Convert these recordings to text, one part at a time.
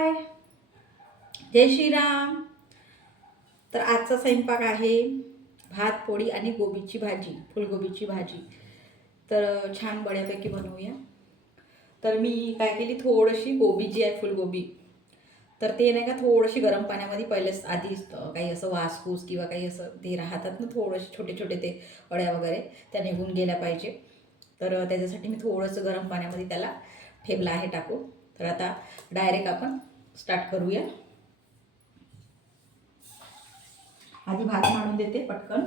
हाय, जय श्रीराम. तर आजचा स्वयंपाक आहे भात पोळी आणि गोबीची भाजी, फुलगोबीची भाजी. तर छान बऱ्यापैकी बनवूया. तर मी काय केली, थोडीशी गोबी जी आहे फुलगोबी, तर ते नाही का थोडीशी गरम पाण्यामध्ये पहिलेच आधी काही असं वासपूस किंवा काही असं ते राहतात ना, थोडेसे छोटे छोटे ते अळ्या वगैरे त्या निघून गेल्या पाहिजे. तर त्याच्यासाठी मी थोडंसं गरम पाण्यामध्ये त्याला ठेवलं आहे टाकून. तर आता डायरेक्ट आपण स्टार्ट करूया. आधी भात मांडून देते पटकन.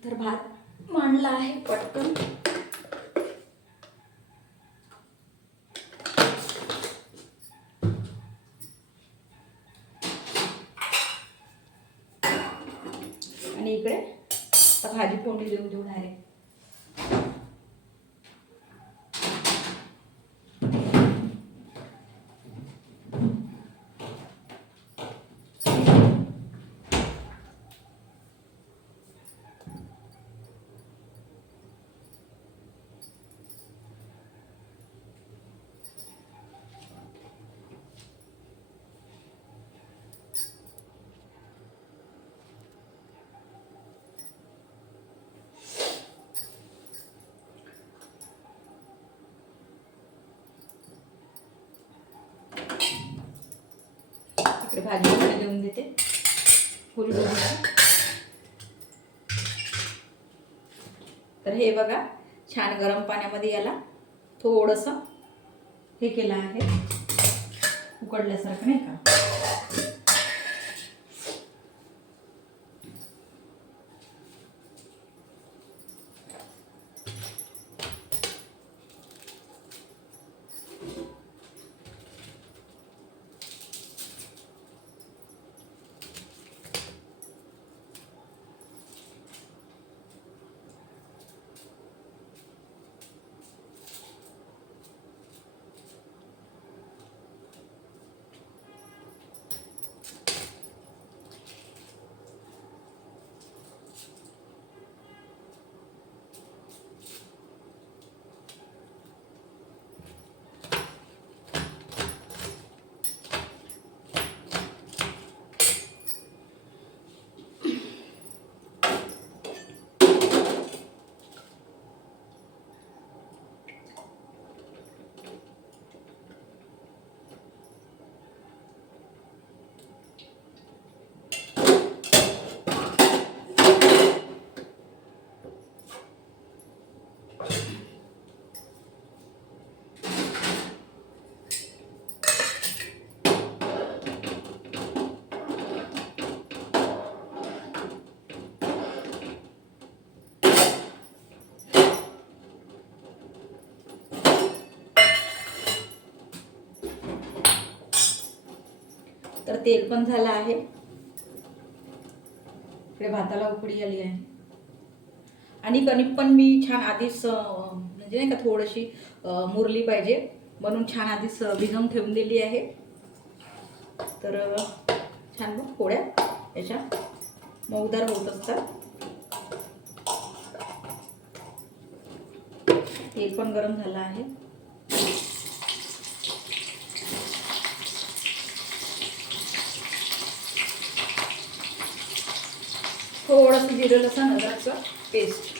तर भात मांडला आहे पटकन. आणि इकडे आता भाजी फोडणी देऊ डायरेक्ट. इकडे भाजी फोडणी देऊन देते फुलगोबीची. तर हे बघा, छान गरम पाण्यामध्ये याला थोडंसं हे केलं आहे, उकडल्यासारखं नाही का. तर तेल पण झालं आहे. इकडे भाताला उकळी आली आहे. आणि कणिक पण मी छान आधीच म्हणजे नाही का थोडीशी मुरली पाहिजे म्हणून छान आधीच भिजवून ठेवून दिली आहे. तर छान मग पोळ्या याच्या मऊदार होत असतात. तेल पण गरम झालं आहे. थोडंसं जिरं लसूण अद्रकचं पेस्ट.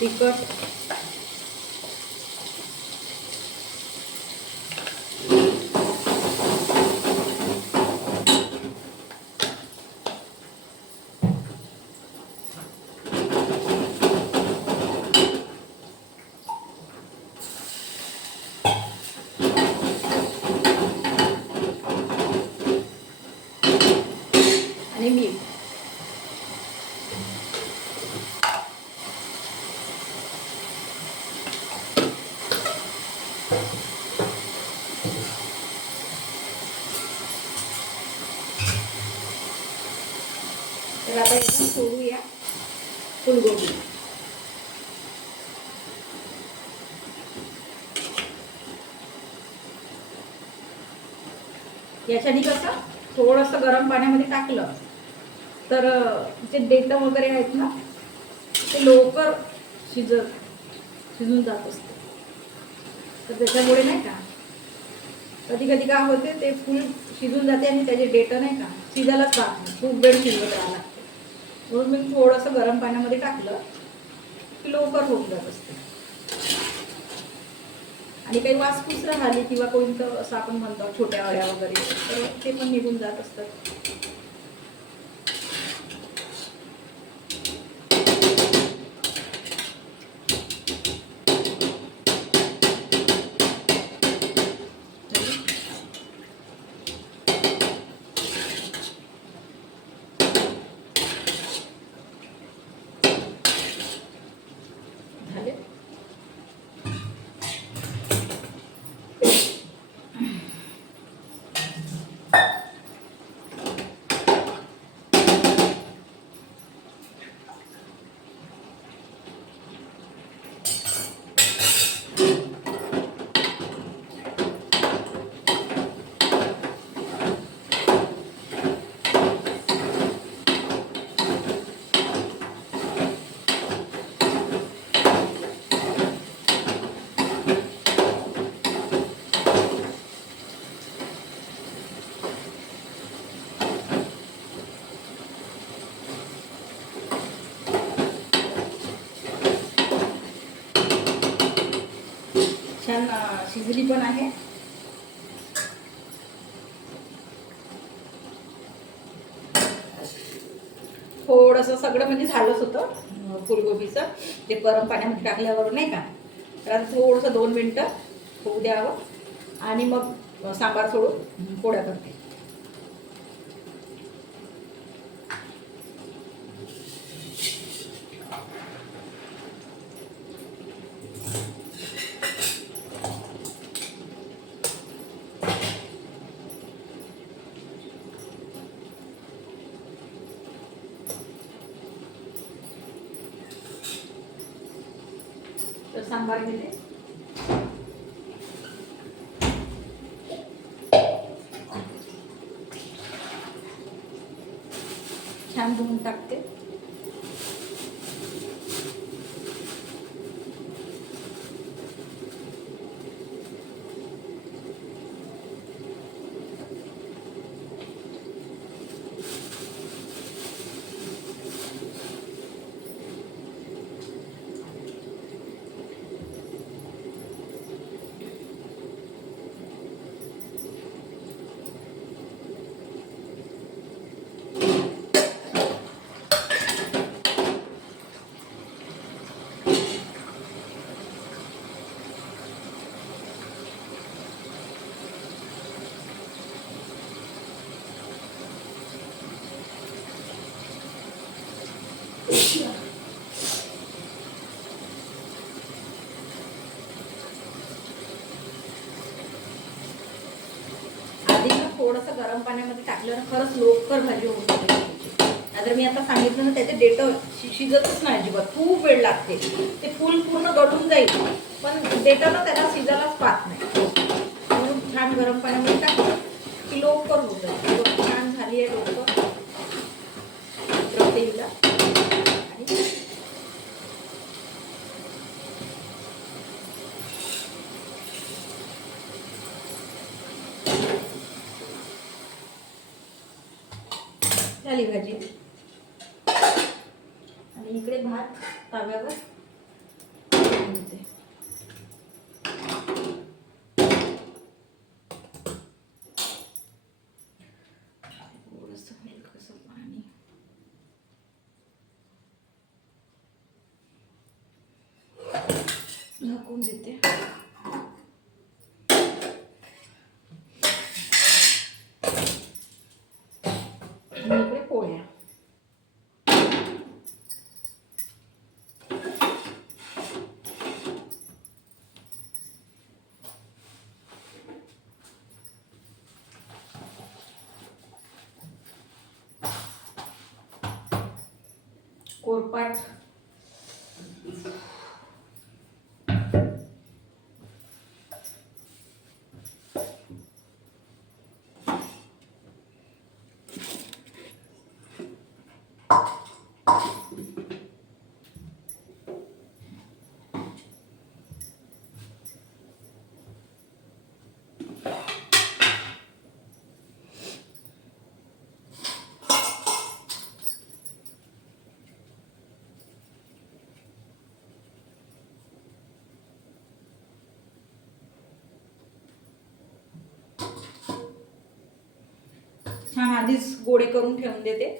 तिखट, आणि मीठ. तर आता एकदम सोडूया फुलगोबी. याच्याने कसं थोडंसं गरम पाण्यामध्ये टाकलं तर जे डेटा वगैरे आहेत ना ते लवकर शिजून जात असते. तर त्याच्यामुळे नाही का कधी कधी काय होते ते फुल शिजून जाते आणि त्याचे डेटा नाही का शिजायलाच राहत नाही, खूप वेळ शिजवत राहावं लागते. म्हणून मी थोडंसं गरम पाण्यामध्ये टाकलं की लवकर होऊन जात असते. आणि काही वासपूस राहिली किंवा कोणतं असं आपण म्हणतो छोट्या अळ्या वगैरे तर ते पण निघून जात असतात. झाले. छान शिजली पण आहे. थोडंसं सगळं म्हणजे झालंच होतं फुलगोबीचं ते गरम पाण्यामध्ये टाकल्यावर नाही का. तर आता थोडंसं 2 मिनटं होऊ द्यावं आणि मग सांबार सोडून पोळ्या करते. तर सांबार घेते. छान धुवून टाकते. आधी ना थोडंसं गरम पाण्यामध्ये टाकलं ना खरंच लवकर भाजी होऊन जाते. नाहीतर मी आता सांगितलं ना त्याचे डेट शिजतच नाही अजिबात, खूप वेळ लागते. ते फूल पूर्ण गळून जाईल पण डेटा ना त्याला शिजायलाच पाहत नाही. म्हणून छान गरम पाण्यामध्ये टाकलं की लवकर होऊन जाते. छान झाली आहे लवकर तेला. झाली भाजी. आणि इकडे भात तव्यावर घेते. थोडंसं हलकंसं पाणी. झाकून देते. इकडे पोळ्या. कोरपाट. छान आधीच गोळे करून ठेवून देते.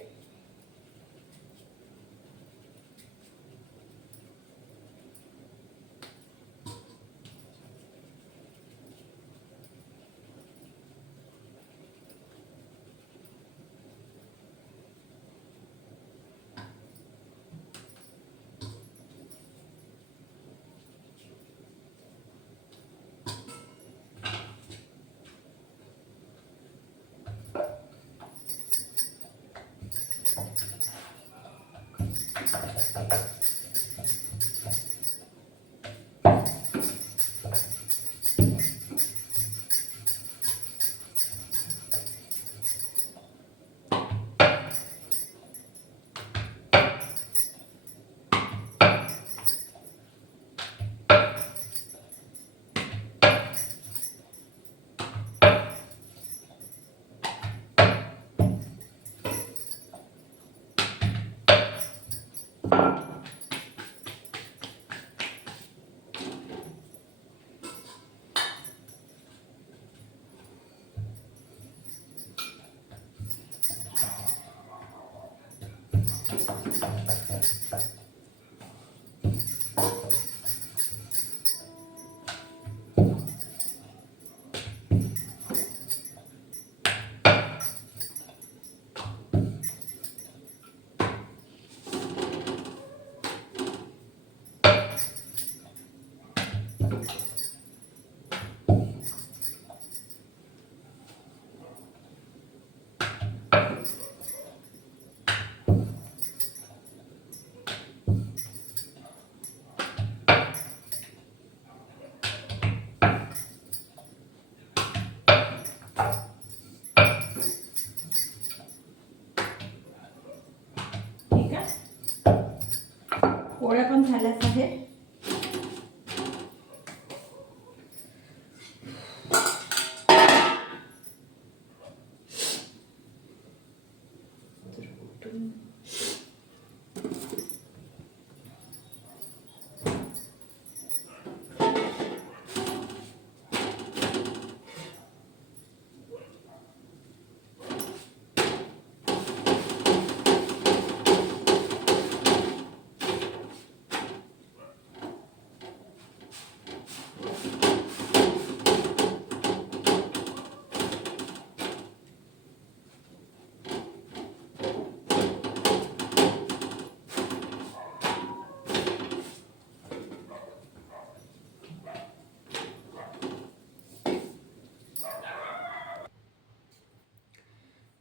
पोळ्या पण झाल्याच आहे.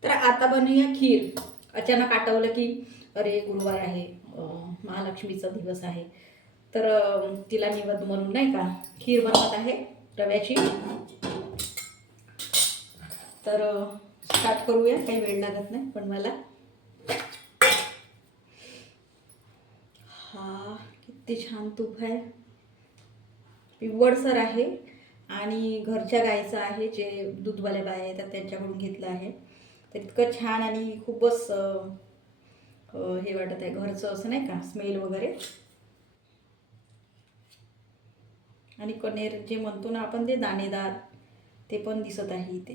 तर आता बनवूया खीर. अचानक आठवलं की अरे गुरुवार आहे, महालक्ष्मीचा दिवस आहे, तर तिला निवद म्हणून नाही का खीर बनवत आहे रव्याची. तर स्टार्ट करूया. काही वेळ लागत नाही पण मला. हा किती छान तूप आहे, पिवळसर आहे आणि घरच्या गाईचं आहे, जे दूधवाल्या बाया येतात त्यांच्याकडून घेतलं आहे. तर इतकं छान आणि खूपच हे वाटत आहे घरचं असं नाही का, स्मेल वगैरे. आणि कणेर जे म्हणतो ना आपण ते दाणेदार ते पण दिसत आहे इथे.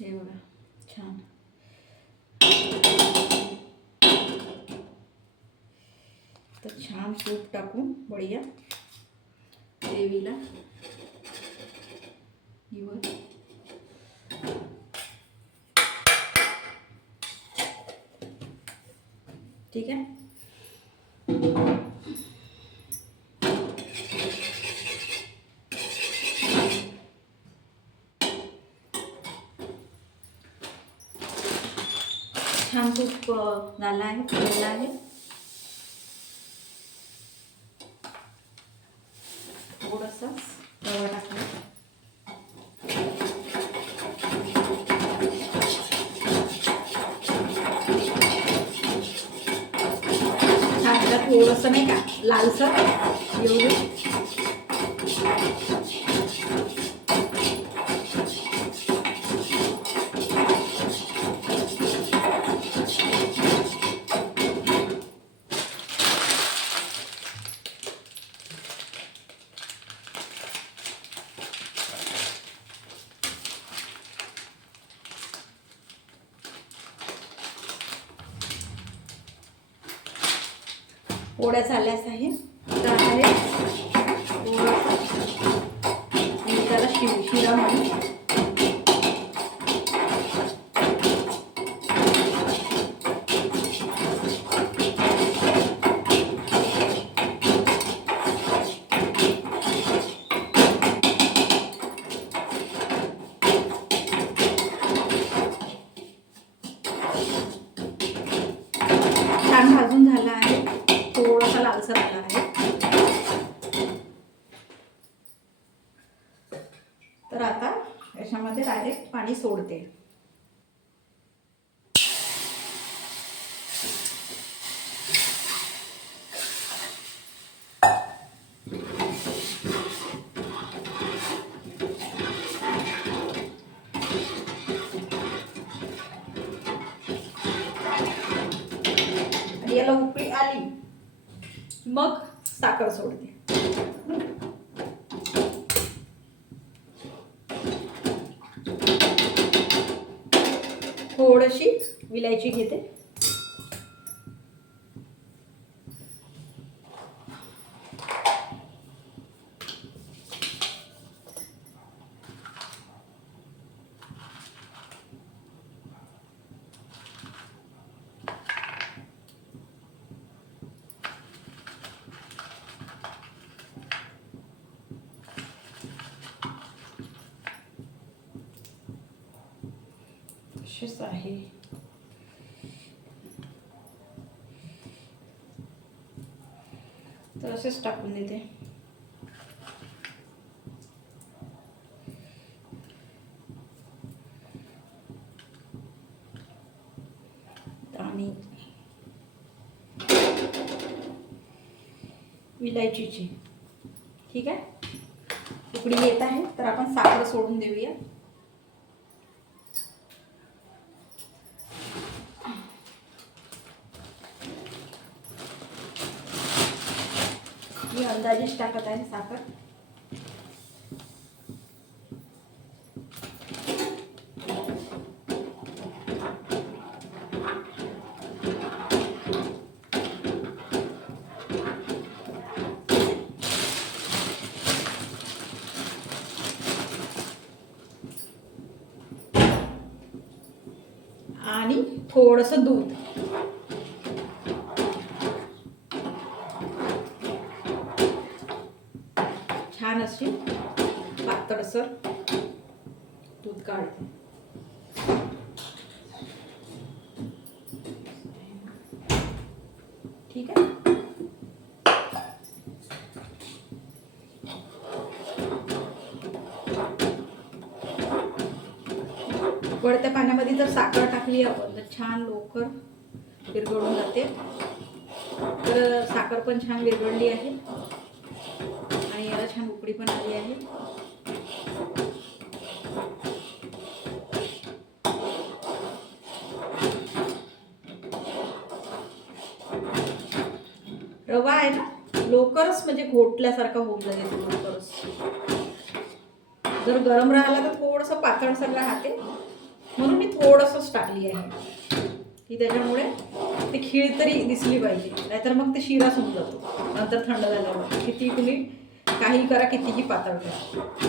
हे बघा छान. तर छान तूप टाकून बढिया ग्रेव्हीला ठीक आहे. छान तूप झाला आहे, फुलला आहे. थोडासा रवा टाकला. छान थोडंसं नाही का लालसर येऊ दे. पोळ्या झाल्याच आहे. त्याला शिरा म्हणून छान भाजून झाला आहे. थोडासा लालसर झाला आहे. तर आता याच्यामध्ये डायरेक्ट पाणी सोडते. याला उकळी आली मग साखर सोडते. थोडीशी विलायची घेते. तसेच आहे. तर असेच टाकून देते. आणि विलायचीची ठीक आहे. उकळी येत आहे तर आपण साखर सोडून देऊया. मी अंदाजेच टाकत आहे साखर. आणि थोडंसं दूध. छान अशी पातळसर दूध काढते. ठीक आहे. उकळत्या पाण्यामध्ये जर साखर टाकली आपण तर छान लवकर विरघळून जाते. तर साखर पण छान विरघळली आहे आणि याला छान उकळी पण आली आहे. रवा आहे ना लवकरच म्हणजे घोटल्यासारखं होऊन जाईल लवकरच. जर गरम राहिला तर थोडंसं पातळसर राहते, म्हणून मी थोडंसंच टाकली आहे की त्याच्यामुळे ती खीर तरी दिसली पाहिजे, नाहीतर मग ते शिराच होऊन जातो नंतर थंड झाल्यावर. किती तुम्ही काही करा, कितीही पातळ करा.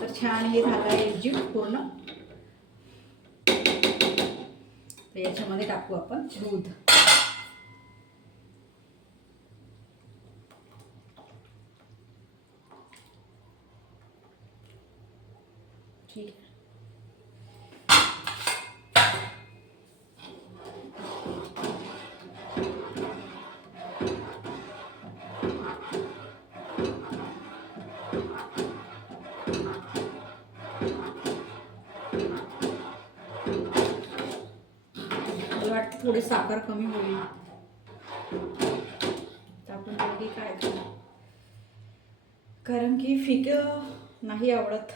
तर छान हे झालं आहे एकजीव पूर्ण. तर याच्यामध्ये टाकू आपण दूध. ठीक आहे. मला वाटतं थोडी साखर कमी होईल, तर आपण दोघी काय करू, कारण की फिकं नाही आवडत.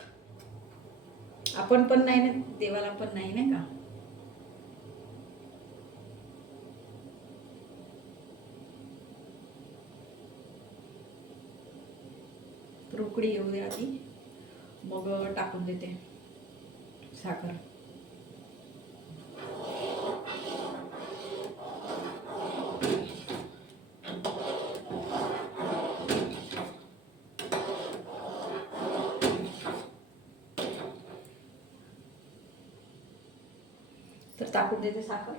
आपण पण नाही ना, देवाला पण नाही, नाही का. तर उकळी येऊ दे आधी, मग टाकून देते साखर. तर टाकून देते साखर.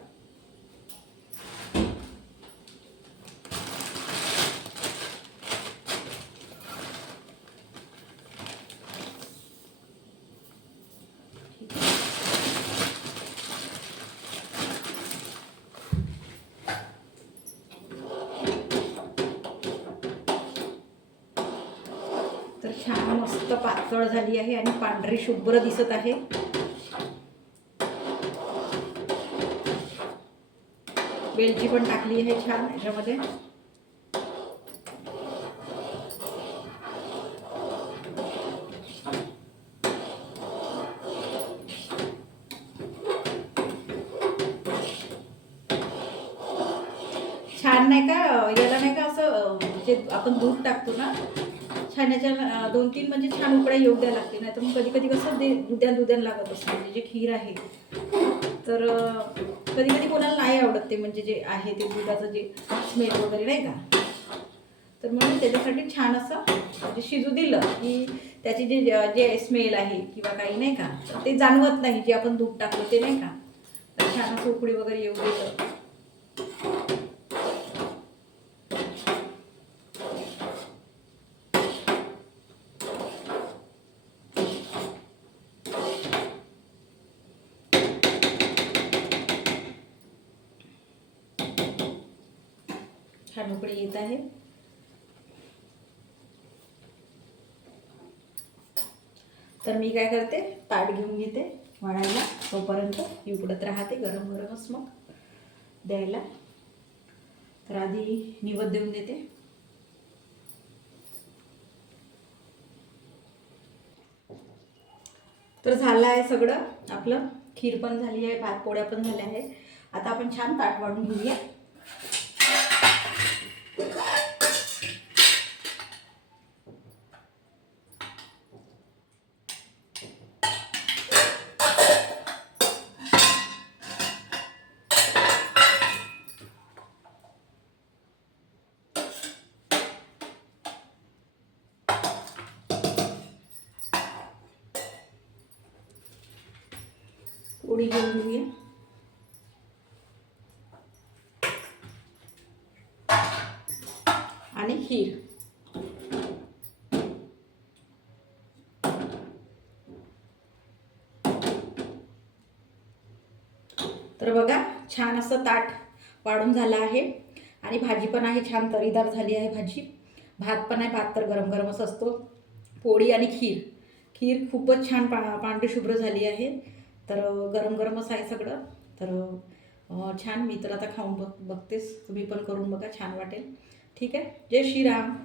तर छान मस्त पातळ झाली आहे आणि पांढरी शुभ्र दिसत आहे. वेलची पण टाकली आहे छान याच्यामध्ये. छान नाही का, याला नाही का असं जे आपण दूध टाकतो ना, छान याच्या 2-3 म्हणजे छान उकळ्या येऊ द्यायला लागते. नाही तर मग कधी कधी कसं ते दुध्यान लागत असतं. म्हणजे जे खीर आहे तर कधी कधी कोणाला नाही आवडत ते, म्हणजे जे आहे ते दुधाचं जे स्मेल वगैरे नाही का. तर म्हणून त्याच्यासाठी छान असं म्हणजे शिजू दिलं की त्याची जे जे स्मेल आहे किंवा काही नाही का, तर ते जाणवत नाही जे आपण दूध टाकलं ते, नाही का. तर छान असं उकळी वगैरे येऊ दिलं. छान उकळी येत आहे. तर मी काय करते, ताट घेऊन घेते वाढायला, तोपर्यंत उकडत राहते गरम गरमच मग द्यायला. तर आधी निवद देऊन देते. तर झालं आहे सगळं आपलं, खीर पण झाली आहे, भात पोळ्या पण झाल्या आहे. आता आपण छान ताट वाढून घेऊया. पोळी घेऊन घेऊया. आणि खीर. तर बघा छान असं ताट वाढून झालं आहे. आणि भाजी पण आहे छान तरीदार झाली आहे भाजी. भात पण आहे, भात तर गरम गरमच असतो. पोळी आणि खीर, खीर खूपच छान पांढरी शुभ्र झाली आहे. तर गरम गरमच आहे सगळं. तर छान. मी तर आता खाऊन बघतेच, तुम्ही पण करून बघा, छान वाटेल. ठीक आहे. जय श्रीराम.